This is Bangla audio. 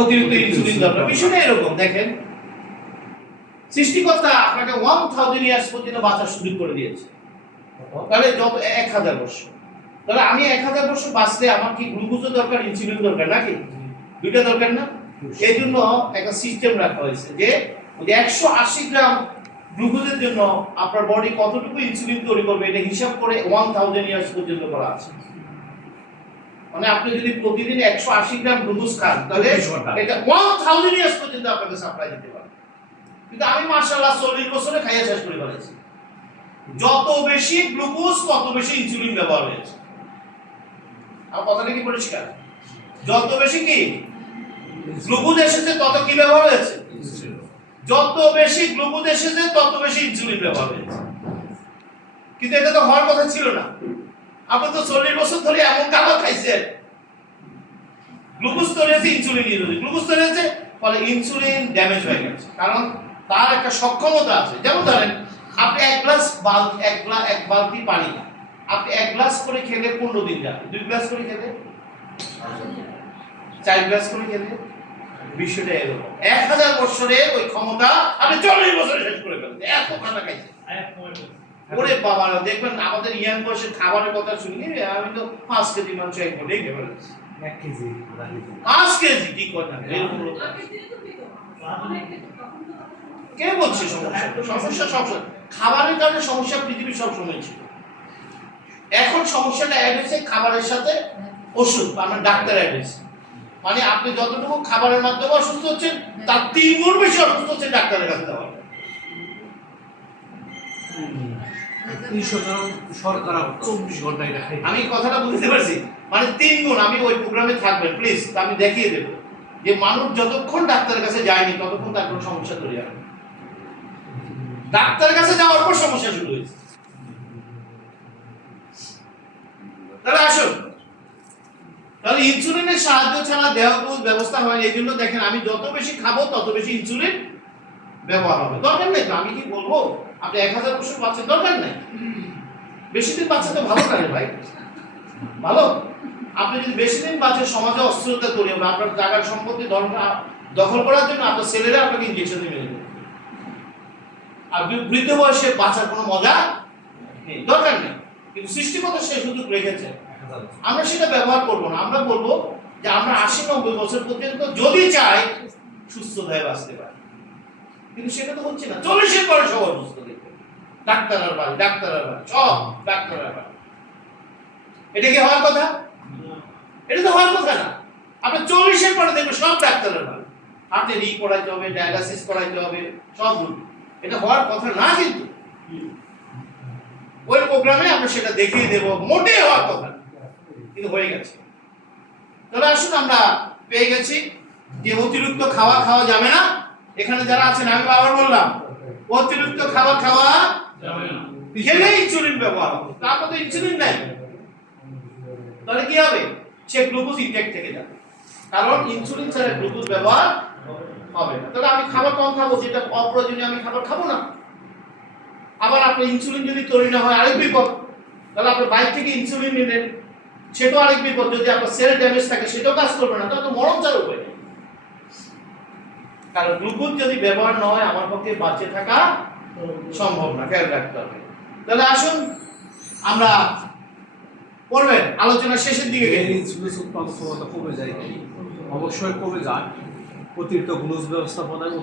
অতিরিক্ত ইনসুলিন দরকার। বিষয়টা এরকম দেখেন সৃষ্টিকর্তা আপনাকে ওয়ান থাউজেন্ড ইয়ার্স পর্যন্ত বাঁচার সুযোগ করে দিয়েছে। তাহলে যত এক হাজার বছর। তাহলে আমি এক হাজার বছর বাঁচলে আমার কি গ্লুকোজও দরকার ইনসুলিন দরকার নাকি? দুইটা দরকার না? এই জন্য একটা সিস্টেম রাখা হয়েছে যে একশো আশি গ্রাম গ্লুকোজের জন্য আপনার বডি কতটুকু ইনসুলিন তৈরি করবে এটা হিসাব করে ওয়ান থাউজেন্ড ইয়ার্স পর্যন্ত করা আছে। মানে আপনি যদি প্রতিদিন একশো আশি গ্রাম গ্লুকোজ খান তাহলে এটা ওয়ান থাউজেন্ড ইয়ার্স পর্যন্ত আপনাকে সাপ্লাই দিতে পারে কিন্তু আমি মার্শাল্লাহ চল্লিশ বছরে খাইয়া শেষ করে ফেলেছি। যত বেশি গ্লুকোজ তত বেশি ইনসুলিন ব্যবহার হয়েছে। আমার কথাটা কি পরিষ্কার? যত বেশি কি? গ্লুকোজ এসেছে তত কি ব্যবহার হয়েছে? যত বেশি গ্লুকোজ এসেছে তত বেশি ইনসুলিন ব্যবহার হয়েছে। কিন্তু এটা তো হওয়ার কথা ছিল না। আপনি তো চল্লিশ বছর ধরে এমন খাবার খাইছেন। গ্লুকোজ তৈরি হয়েছে ইনসুলিন গ্লুকোজ তৈরি হয়েছে ফলে ইনসুলিন ড্যামেজ হয়ে গেছে। কারণ তার একটা সক্ষমতা আছে। যেমন ধরেন, আপনি এক গ্লাস বাল এক গ্লাস এক বালতি পানি আপনি এক গ্লাস করে খেলে পনেরো দিন যাবে। দুই গ্লাস করে খেলে? চার গ্লাস করে খেলে? বিষয়টা এরকম। এক হাজার বছরের ওই ক্ষমতা আপনি চল্লিশ বছরে শেষ করে ফেলতে এত খানা খাইছে ওরে বাবা দেখবেন আমাদের ইয়াং বয়সের খাবারের কথা শুনি আমি তো পাঁচ কেজি মাংস এক ঘন্টায় খেয়ে ফেলেছি। কেজি পাঁচ কেজি? কি কথা এরকম কে বলছে সমস্যা? সমস্যা সবসময় খাবারের কারণে সমস্যা পৃথিবীর সবসময় ছিল। এখন সমস্যাটা অ্যাড হয়েছে খাবারের সাথে ওষুধ মানে ডাক্তার অ্যাড হয়েছে। মানে আপনি যতটুকু খাবারের মাধ্যমে অসুস্থ হচ্ছেন তার তিন গুণ বেশি অসুস্থ হচ্ছেন ডাক্তারের কাছে দেওয়া। আমি কথাটা বুঝতে পারছি। মানে তিন গুণ, আমি ওই প্রোগ্রামে থাকবেন প্লিজ আমি দেখিয়ে দেবো। যে মানুষ যতক্ষণ ডাক্তারের কাছে যায়নি, ততক্ষণ তার কোনো সমস্যা তৈরি হবে ডাক্তারের কাছে যাওয়ার পর সমস্যা শুরু হয়েছে। তাহলে আসুন। তাহলে ইনসুলিনের সাহায্য ছাড়া দেহ ব্যবস্থা হয় এই জন্য দেখেন আমি যত বেশি খাব, তত বেশি ইনসুলিন ব্যবহার হবে। দরকার নেই তো, আমি কি বলব? আপনি এক হাজার বছর বাঁচেন দরকার নেই। বেশি দিন বাঁচা তো ভালো না ভাই। ভালো? আপনি যদি বেশি দিন বাঁচে সমাজে অস্থিরতা তৈরি হবে আপনার জায়গার সম্পত্তি দখল করার জন্য আপনার ছেলেরা আপনাকে ইঞ্জেকশন দিয়ে মেরে দেবে। আর বৃদ্ধ বয়সে বাঁচার কোনো মজা নেই দরকার নেই। কিন্তু সৃষ্টিকর্তা সে সুযোগ রেখেছে। আমরা সেটা ব্যবহার করব না। আমরা বলব যে আমরা আশি নব্বই বছর পর্যন্ত যদি চাই সুস্থতায় বাঁচতে পারি। কিন্তু সেটা তো হচ্ছে না। চল্লিশের পরে সব অসুস্থ দেখবে ডাক্তারের বাড়ি, ডাক্তার আর বাড়ি, সব ডাক্তারের বাড়ি। এটা কি হওয়ার কথা? এটা তো হওয়ার কথা না। আপনি চল্লিশের পরে দেখবেন সব ডাক্তারের বাড়ি। হাতে রি করাইতে হবে, ডায়ালাসিস করাইতে হবে, সব এটা হওয়ার কথা না কিন্তু। ওই প্রোগ্রামে আমরা সেটা দেখিয়ে দেব। মোটে হওয়ার কথা কিন্তু হয়ে গেছে। তাহলে আসুন আমরা পেয়ে গেছি। যে অতিরিক্ত খাওয়া খাওয়া যাবে না এখানে যারা আছেন, আমি আবার বললাম, অতিরিক্ত খাবার খাওয়া খেলে ইনসুলিন ব্যবহার হবে। তারপর তো ইনসুলিন নাই। তাহলে কি হবে? সে গ্লুকোজ ইনটেক থেকে যাবে। কারণ ইনসুলিন ছাড়া গ্লুকোজ ব্যবহার হবে না। তাহলে আমি খাবার কম খাব? যেটা অপ্রয়োজনীয় আমি খাবার খাব না। আবার আপনার ইনসুলিন যদি তৈরি না হয়, আরেক বিপদ। তাহলে আপনার বাইক থেকে ইনসুলিন নিলেন সেটাও আরেক বিপদ। যদি আপনার সেল ড্যামেজ থাকে, সেটাও কাজ করবে না। তাহলে তো মরণ উপায় নেই। কারণ গ্লুকোজ যদি ব্যবহার না হয়, আমার পক্ষে বাঁচে থাকা সম্ভব না, খেয়াল রাখতে হবে। তাহলে আসুন, আমরা পড়বেন আলোচনা শেষের দিকে কমে যায় অবশ্যই কমে যায়। অতিরিক্ত গ্লুকোজ ব্যবস্থাপনায়